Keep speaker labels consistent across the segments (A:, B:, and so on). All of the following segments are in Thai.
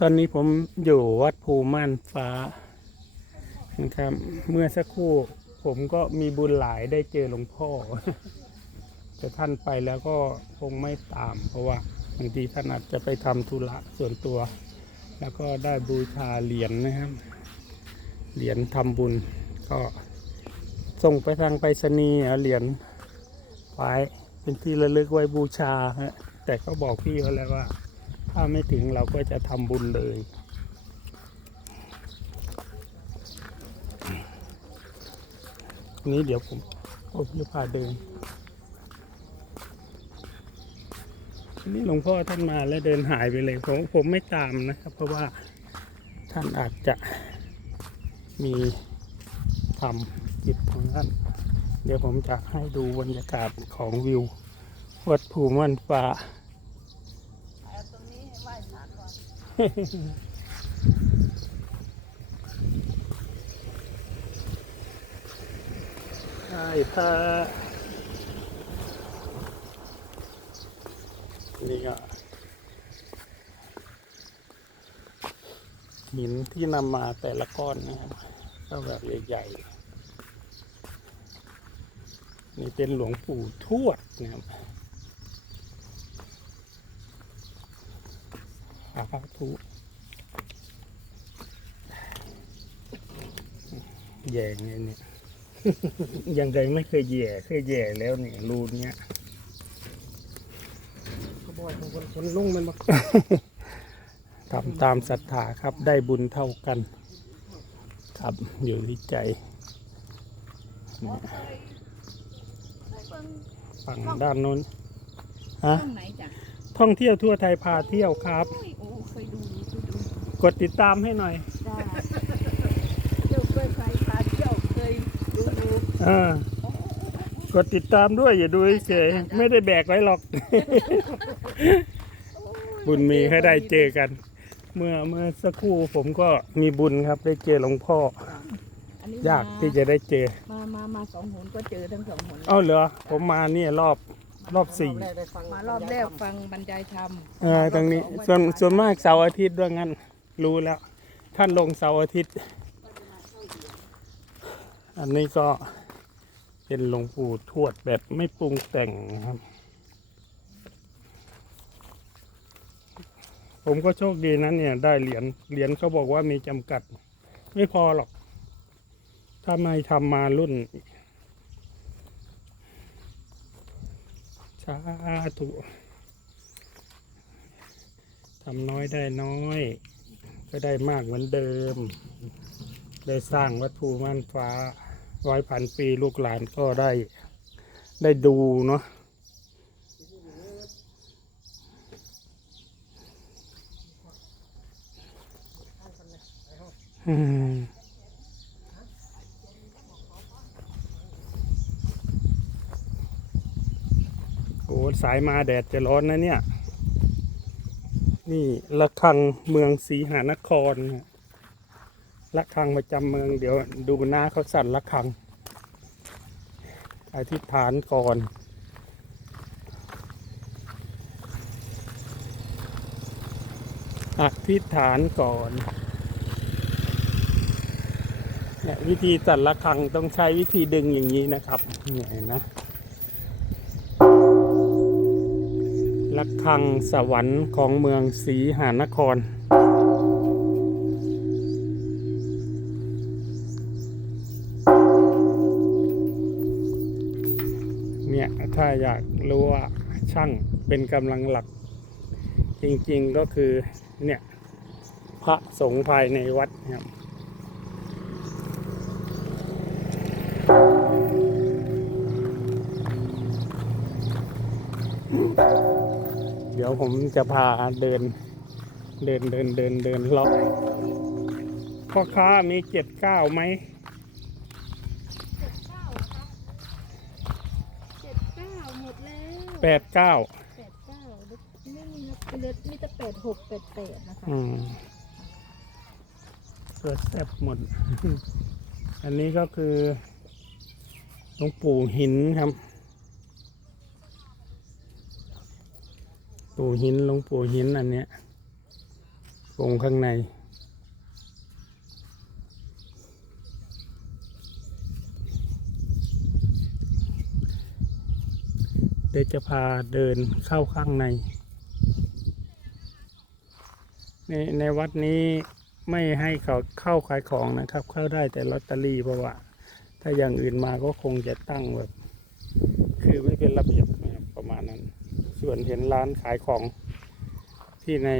A: ตอนนี้ผมอยู่วัดภูม่านฟ้านะครับ เมื่อสักครู่ผมก็มีบุญหลายได้เจอหลวงพ่อ แต่ท่านไปแล้วก็คงไม่ตาม เพราะว่าบางทีท่านอาจจะไปทำธุระส่วนตัว แล้วก็ได้บูชาเหรียญนะครับ เหรียญทำบุญ ก็ส่งไปทางไปรษณีย์เอาเหรียญไว้เป็นที่ระลึกไว้บูชาฮะแต่ก็บอกพี่เขาแล้วว่า ถ้าไม่ถึงเราก็จะทำบุญเลย นี้เดี๋ยวผมผมจะพาเดินนี่หลวงพ่อท่านมาแล้วเดินหายไปเลย ผมผมไม่ตามนะครับ เพราะว่าท่านอาจจะมีทำจิตของท่านเดี๋ยวผมจะให้ดูบรรยากาศของวิว วัดภูมันฟ้า
B: ตรงนี้ให้ไหว้พระก่ อน
A: ใช่ถ้านี่ก็หินที่นำมาแต่ละก้อนนะครับก็แบบใหญ่ๆนี่เป็นหลวงปู่ทวดนะครับาภาทุแยงไงเนี่ยยังไงไม่เคยแย่เคยแย่แล้วเนี่ยรูเนี้ย
C: ก็บอกของคนคนลุ่งมันมา
A: ทำตามศรัทธาครับได้บุญเท่ากัน ครับอยู่ที่ใจเนี่ย
B: เคยเคยเบิ่ง
A: ฝั่งด้านโน้นฮะ
B: ช่องไหนจ้ะ
A: ท่องเที่ยวทั่วไทยพาเที่ยวครับ
B: ด
A: ติดตามให้หน่อย
B: จ้าเจ้าเคยไปพาเที่ยวเคยดูดู
A: เออกดติดตามด้วยอย่าดูเฉยๆไม่ได้แบกไว้หรอก บุญมีให้ได้เจอกัน เมื่อเมื่อสักครู่ผมก็มีบุญครับได้เจอหลวงพ่อ
B: อันนี้
A: ยากที่จะได้เจอ
B: มามามาสองหนก็เจอทั้งสองหน
A: เอ้าเหรอผมมาเนี่ยรอบรอบสี่
C: แรกได้ฟัง
B: มารอบแรกฟังบรรยายธรรม
A: เออตรงนี้ส่วนส่วนมากเสาร์อาทิตย์ด้วยงั้น รู้แล้ว ท่านลงเสาร์อาทิตย์ อันนี้ก็เป็นหลวงปู่ทวดแบบไม่ปรุงแต่งนะครับ ผมก็โชคดีนะเนี่ย ได้เหรียญเหรียญเขาบอกว่ามีจำกัด ไม่พอหรอกถ้าไม่ทำมารุ่นสาธุทำน้อยได้น้อย ก็ได้มากเหมือนเดิม ได้สร้างวัดภูม่านฟ้าร้อยพันปีลูกหลานก็ได้ได้ดูเนาะโอ้สายมาแดดจะร้อนนะเนี่ย นี่ระฆังเมืองศรีหานครนะระฆังประจำเมืองเดี๋ยวดูหน้าเขาสั่นระฆัง อธิษฐานก่อน อธิษฐานก่อนเนี่ยวิธีสั่นระฆังต้องใช้วิธีดึงอย่างนี้นะครับเนี่ยนะ ระฆังสวรรค์ของเมืองศรีหานคร เนี่ยถ้าอยากรู้ว่าช่างเป็นกำลังหลัก จริงๆก็คือเนี่ยพระสงฆ์ภายในวัดครับ เดี๋ยวผมจะพาเดิน เดินเดินเดินเดินเลาะพ่อค้ามีเจ็ดเก้าไหม
B: เจ็ดเก้าหมดแล้ว
A: แปดเก้า
B: แปดเก้าไม่มีนะเหลือมีแต่แปดหกแปดแปดนะคะ
A: อืมเกิดแซบหมด อันนี้ก็คือหลวงปู่หินครับ ปู่หินหลวงปู่หินอันเนี้ยวงข้างใน เดี๋ยวจะพาเดินเข้าข้างใน ในในวัดนี้ไม่ให้เขาเข้าขายของนะครับ เข้าได้แต่ลอตเตอรี่เพราะว่า ถ้าอย่างอื่นมาก็คงจะตั้งแบบ คือไม่เป็นระเบียบ ส่วนเห็นร้านขายของที่ใน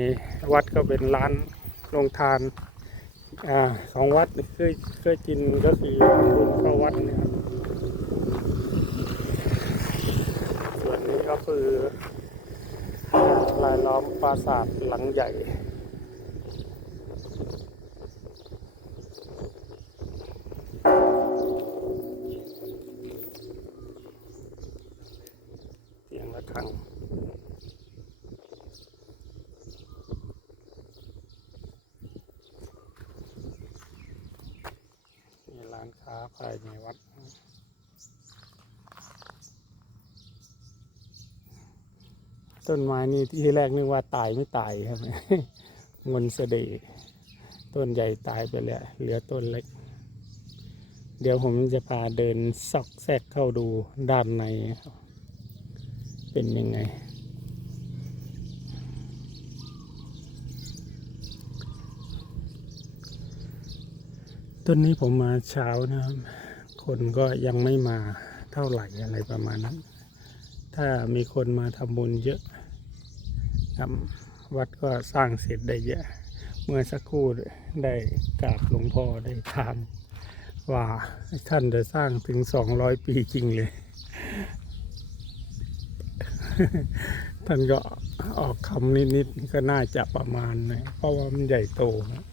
A: วัดก็เป็นร้านโรงทานอของวัดเคยเคยกินก็คือคุณเข้าวัดนะครับส่วนนี้ก็คือลายล้อมปราสาทหลังใหญ่ เสียงระฆัง มี ร้านค้าภายในวัด ต้นไม้นี่ที่แรกนึกว่าตายไม่ตายครับงนเสดต้นใหญ่ตายไปแล้วเหลือต้นเล็ก เดี๋ยวผมจะพาเดินซอกแซกเข้าดูด้านใน เป็นยังไง ต้นนี้ผมมาเช้านะครับ คนก็ยังไม่มาเท่าไหร่อะไรประมาณนั้น ถ้ามีคนมาทำบุญเยอะครับวัดก็สร้างเสร็จได้เยอะ เมื่อสักครู่ได้กราบหลวงพ่อได้ถามว่าท่านจะสร้างถึงสองร้อยปีจริงเลย ท่านก็ออกคำนิดๆก็น่าจะประมาณนะเพราะว่ามันใหญ่โตนะ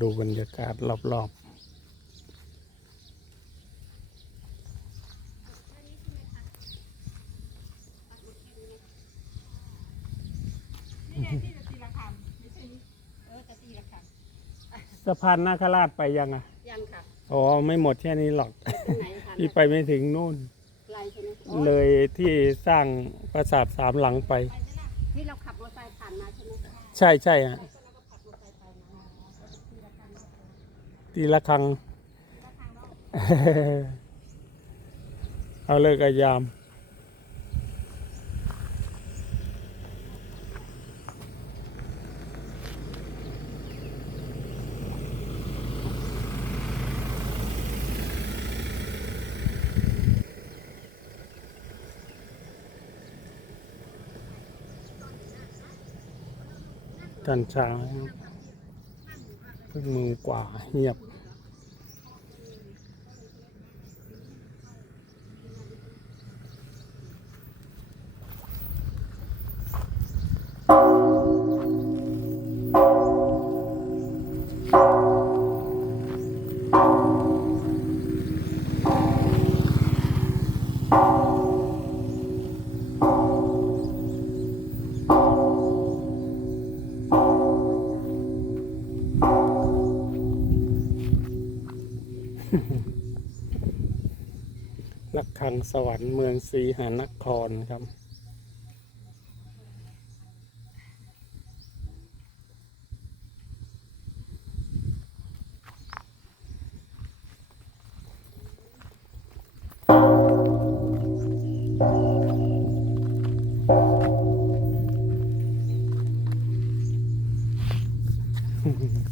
A: ดูบรรยากาศรอบๆสะพานนาคราชไปยังอะ
B: ยังค่ะ
A: อ๋อ ไม่หมดแค่นี้หรอก
B: ตรงไหนคะ
A: พี่ไปไม่ถึงนู่น
B: ไกลใช่ไหม
A: เลยที่สร้างปราสาทสามหลังไป
B: ที่เราขับมอเตอร์ไซค์ผ่านมาใช่ไหมคะ
A: ใช่ใช่ฮะ
B: แล้วก็ขับมอเตอร์ไซค์ไปมา
A: ตีละครัง เอาเลิกอายามตอนเช้าเพิ่งมือกว่าเงียบ สวรรค์เมืองศรีหานครครับ Mm-hmm.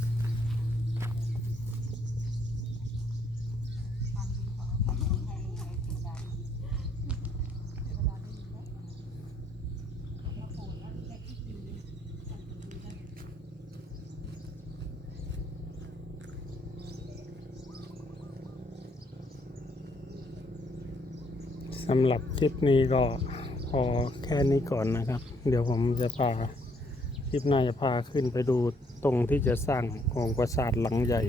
A: สำหรับคลิปนี้ก็พอแค่นี้ก่อนนะครับ เดี๋ยวผมจะพาคลิปหน้าจะพาขึ้นไปดูตรงที่จะสร้างองค์ปราสาทหลังใหญ่